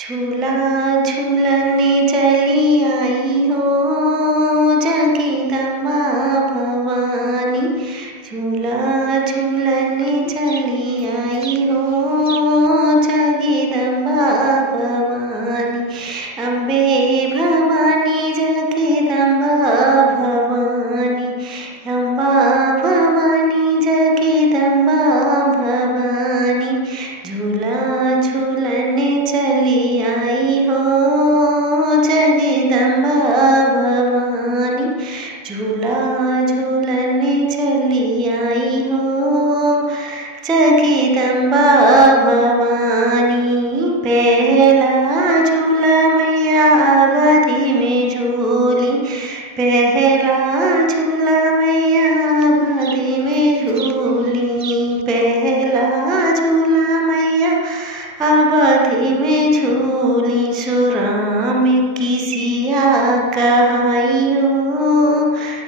झूला झूलने चली आई हो जगदम्बा भवानी। झूला झूलने चली आई हो जगदम्बा भवानी। अम्बे भवानी जगदम्बा भवानी। अम्बा भवानी जगदम्बा भवानी। झूला झूलने चली आई हो जगदम्बा भवानी। झूला झूलने चली आई हो जगदम्बा भवानी। पहला झूला मैया अवधि में झूली। पहला झूला मैया अवधि में झूली। पहला झूला मैया अवधि में झूली। सुराम की सिया कहाई हो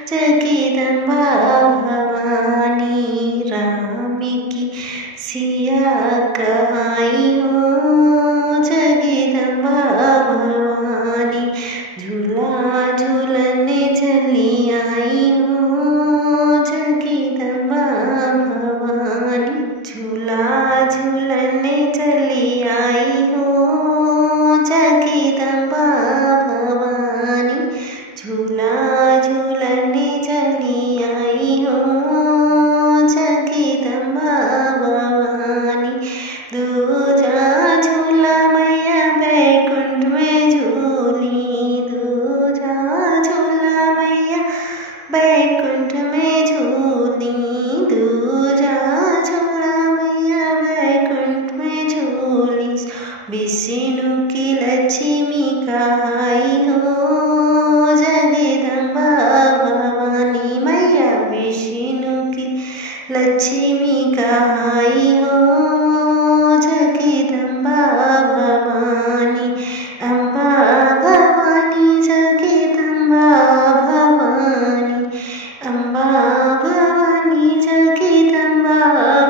जगदम्बा भवानी। राम की सिया कहाई हो जगदम्बा भवानी। झूला झूलने चली आई हो जगदम्बा भवानी। झूला झूलने चली आई हो जगदम्बा भवानी। झूला झूलने चली आई हो जगदम्बा भवानी। दूजा झूला मैया बैकुंठ में झूली। दूजा झूला मैया बैकुंठ में झूली। दूजा झूला मैया बैकुंठ में झूली। विष्णु की लक्ष्मी कहाई हो जगदम्बा भवानी। मैया विष्णु की लक्ष्मी कहाई हो जगदम्बा भवानी। अम्बा भवानी जगदम्बा भवानी। अम्बा भवानी जगदम्बा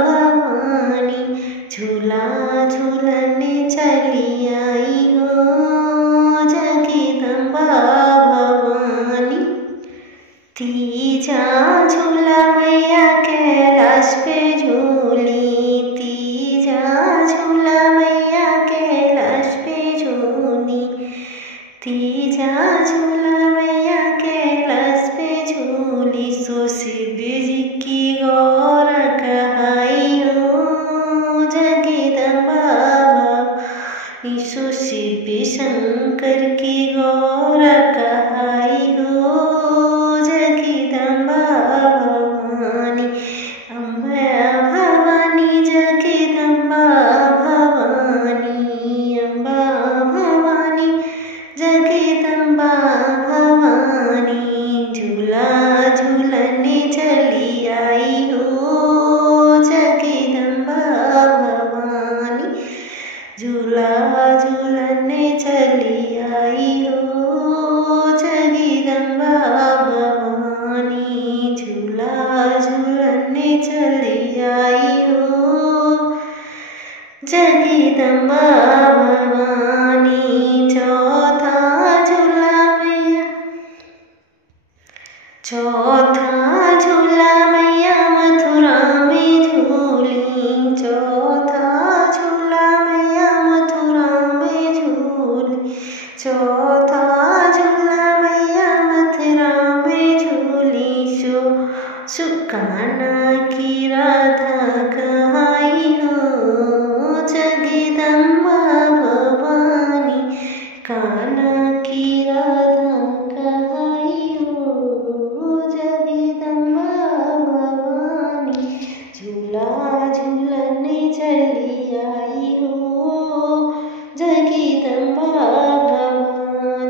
भवानी। झूला झूलने चली आई हो जगदम्बा भवानी। तीजा झूला मैया कैलाश पे झूली। तीजा झूला मैया कैलाश पे झूली। तीजा झूला मैया कैलाश पे झूली। सो शिव जी की गौर कहाई हो जगदम्बा भवानी। सो शिव शंकर की गौर कहाई हो जगदम्बा भवानी। अम्बा भवानी जगदम्बा भवानी। अम्बा भवानी जगदम्बा भवानी। झूला झूलने चली आई हो जगदम्बा भवानी। झूला झूलने चली आई हो जगदम्बा भवानी। झूला झूलने चली आई हो जगदम्बा भवानी। चौथा झूला मैया चौथा झूला मैया मथुरा में झूली। चौथा झूला मैया मथुरा में झूली। चौथा झूला मैया मथुरा में झूली। कान्हा की राधा कहाई हो जगदम्बा भवानी। कान्हा की राधा कहाई हो जगदम्बा भवानी। झूला झूलने चली आई हो जगदम्बा भवानी।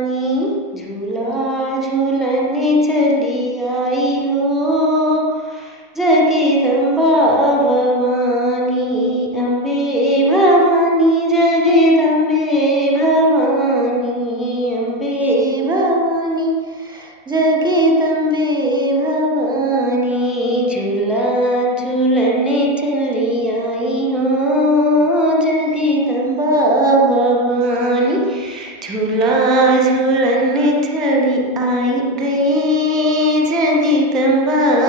झूला झूलन चली आई रे जगदम्बा